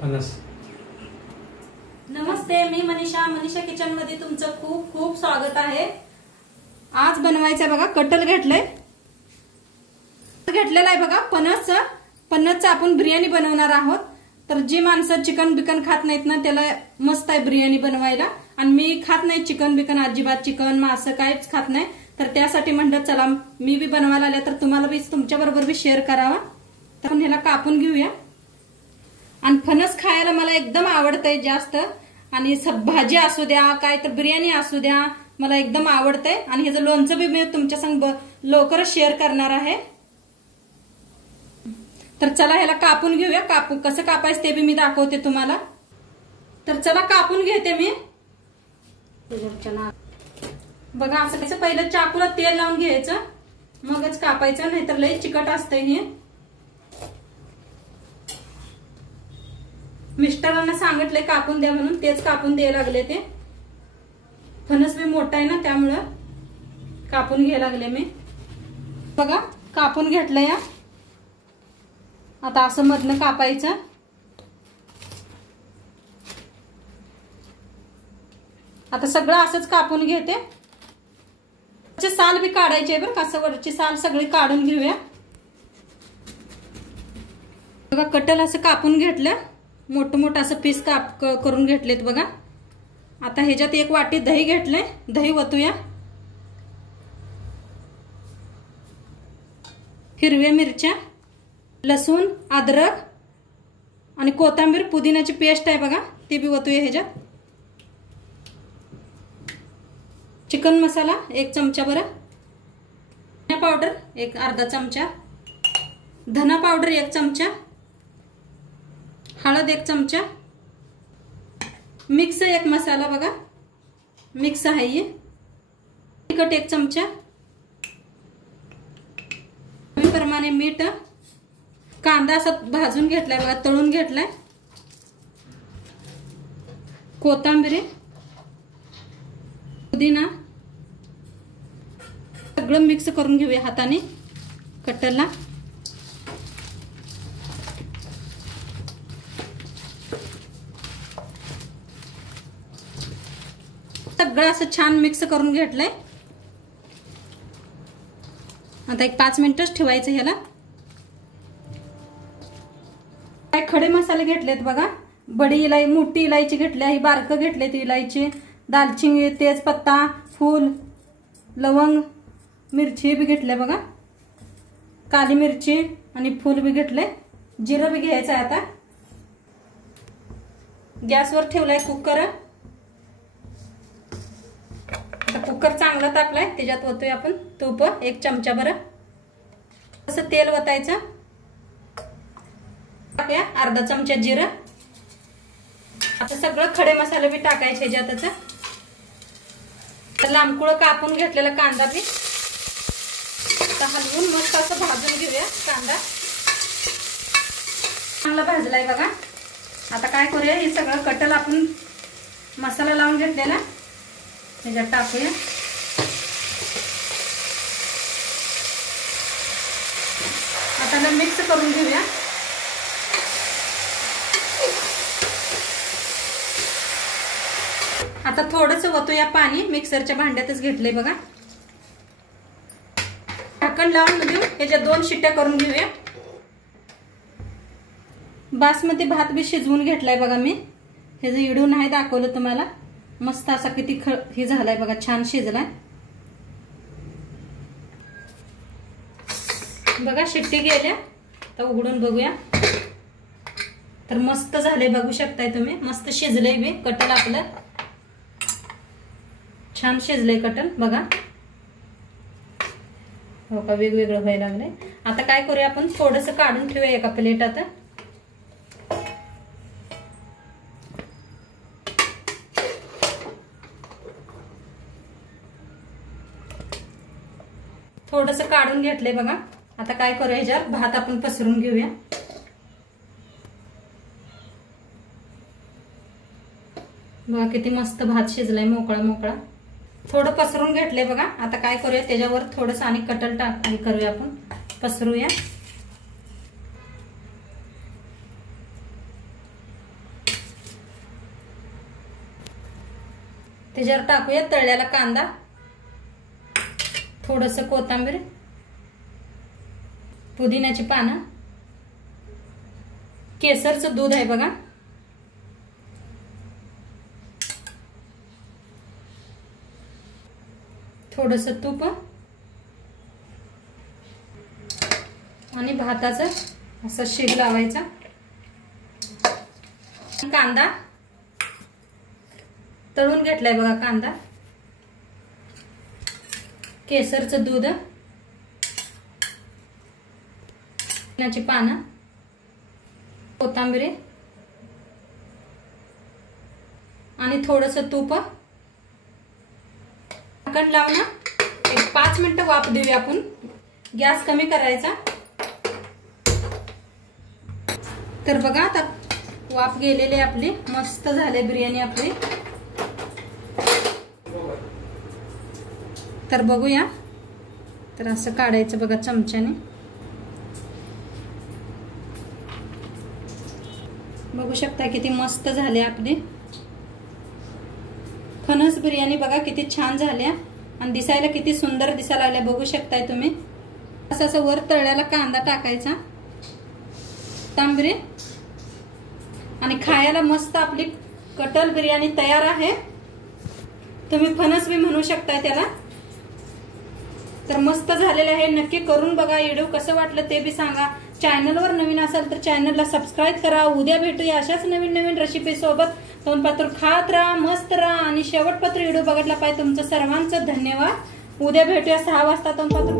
फणस. नमस्ते, मी मनीषा किचन मध्ये तुमचं खूप खूप स्वागत आहे. आज बनवायचं बघा कटल घेतलेला आहे बघा फणसचा आपण बिर्याणी बनवणार आहोत. तर जी माणसं चिकन बिकन खात नाहीत ना त्याला मस्त आहे बिर्याणी बनवायला. आणि मी खात नाही चिकन बिकन, अजिबात चिकन मांस काहीच खात नाही. तर त्यासाठी म्हणलं चला मी बी बनवायला आले तर तुम्हाला बी तुमच्या बरोबर बी शेअर करावा. तर आपण ह्याला कापून घेऊया. आणि फणस खायला मला एकदम आवडतंय जास्त. आणि भाजी असू द्या काय तर बिर्याणी असू द्या मला एकदम आवडतंय. आणि ह्याचं लोणचं बी मी तुमच्या संग लवकरच शेअर करणार आहे. तर चला ह्याला कापून घेऊया. कसं कापायचं ते बी मी दाखवते तुम्हाला. तर चला कापून घेते मी. बघा असं कसं पहिलं चाकूला तेल लावून घ्यायचं मगच कापायचं, नाहीतर लई चिकट असतंय हे. मिस्टरांना सांगितलंय कापून द्या म्हणून, तेच कापून द्यायला लागले. ते फणस बी मोठा आहे ना त्यामुळं कापून घ्यायला लागले मी. बघा कापून घेतलंय. आता असं मधनं कापायचं. आता सगळं असंच कापून घेते. साल बी काढायचे बरं, कसं वरची साल सगळी काढून घेऊया. बघा कटल असं कापून घेतलं, मोठं मोठं असं पीस करून घेतलेत बघा. आता ह्याच्यात एक वाटी दही घेतलंय, दही ओतूया. हिरव्या मिरच्या, लसूण, अद्रक आणि कोथिंबीर पुदिन्याची पेस्ट आहे बघा ती बी ओतूया ह्याच्यात. चिकन मसाला 1 चमचा बरं, धना पावडर एक अर्धा चमचा, धना पावडर 1 चमचा, हळद 1 चमचा, मिक्स एक मसाला बघा मिक्स आहे हे, तिखट 1 चमचा, प्रमाणे मीठ, कांदा असा भाजून घेतलाय बघा, तळून घेतलाय, कोथिंबीर, पुदिना सगळं मिक्स करून घेऊया हाताने कटलला. सगळं असं छान मिक्स करून घेतलंय. आता एक 5 मिनिटच ठेवायचं ह्याला. काय खडे मसाले घेतलेत बघा. बडी इलायची, मोठी इलायची घेतली आहे, बारकं घेतलेत इलायची, दालचिनी, तेजपत्ता, फूल, लवंग, मिरची बी घेतल्या बघा, काली मिरची आणि फूल बी घेतले, जिरं बी घ्यायचं आहे. आता गॅसवर ठेवलाय कुकर. आता कुकर चांगला तापलाय, त्याच्यात ओतूया आपण तूप 1 चमचा बरं. असं तेल ओतायचं, टाकूया अर्धा चमचा जिरं. आता सगळं खडे मसाले बी टाकायचे ह्याच्यातच. लांबकुळ कापून घेतलेला कांदा बी हलवून मस्त असं भाजून घेऊया. कांदा चांगला भाजलाय बघा. आता काय करूया, हे सगळं कटल आपण मसाला लावून घेतलेला ह्याच्यात टाकूया. आता मिक्स करून घेऊया. आता थोडंसं ओतूया पाणी, मिक्सरच्या भांड्यातच घेतलंय बघा. ढक्कन लावून देऊ, ह्याच्या 2 शिट्ट्या करून घेऊया. बासमती भात बी शिजवून घेतलाय बघा मी. ह्याचं व्हिडिओ नाही दाखवलं तुम्हाला. मस्त असा किती हे झालाय बघा, छान शिजलाय बघा. शिट्टी गेल्या तर उघडून बघूया. तर मस्त झाले बघू शकताय तुम्ही. मस्त शिजलंय बी कटल आपलं, छान शिजलंय कटल बघा. हो का, वेगवेगळं व्हायला लागलंय. आता काय करूया आपण, थोडंसं काढून ठेवूया एका प्लेटात. थोडंसं काढून घेतलंय बघा. आता काय करूया, ह्याच्यात भात आपण पसरून घेऊया. बघा किती मस्त भात शिजलाय, मोकळा मोकळा. थोडं पसरून घेतलंय बघा. आता काय करूया, त्याच्यावर थोडंसं आणि कटल करूया आपण, पसरूया. त्याच्यावर टाकूया तळलेला कांदा, थोडस कोथिंबीर, पुदिन्याची पानं, केसरचं दूध आहे बघा, थोडस तूप आणि भाताचं असं शेक लावायचा। कांदा तळून घेतलाय बघा, कांदा, केसरचं दूध, पुदिन्याची पानं, कोथिंबीर आणि थोडस तूप, झाकण लावून एक 5 मिनिटं वाफ देऊया आपण। गॅस कमी करायचा। तर बघा आता वाफ गेलेली आपली, मस्त झाले बिर्याणी आपली। तर बघूया, तर असं काढायचं बघा चमच्याने, बघू शकता किती मस्त झाले आपली फणस बिर्याणी। बघा किती छान झाल्या आणि दिसायला किती सुंदर दिसायला लागल्या, बघू शकताय तुम्ही। असं वर तळल्याला कांदा टाकायचा, तांबरे, आणि खायला मस्त आपली कटल बिर्याणी तयार आहे। तुम्ही फणस बी म्हणू शकताय त्याला। तर मस्त झालेले आहे, नक्की करून बघा। व्हिडिओ कसं वाटलं ते बी सांगा। चॅनलवर नवीन असाल तर चॅनलला सबस्क्राईब करा। उद्या भेटूया अशाच नवीन नवीन रेसिपी सोबत। तोंडपात्र खात राहा, मस्त राहा आणि शेवटपर्यंत व्हिडिओ बघितला पाहिजे। तुमचं सर्वांचं धन्यवाद। उद्या भेटूया 6 वाजता तोंडपात्र।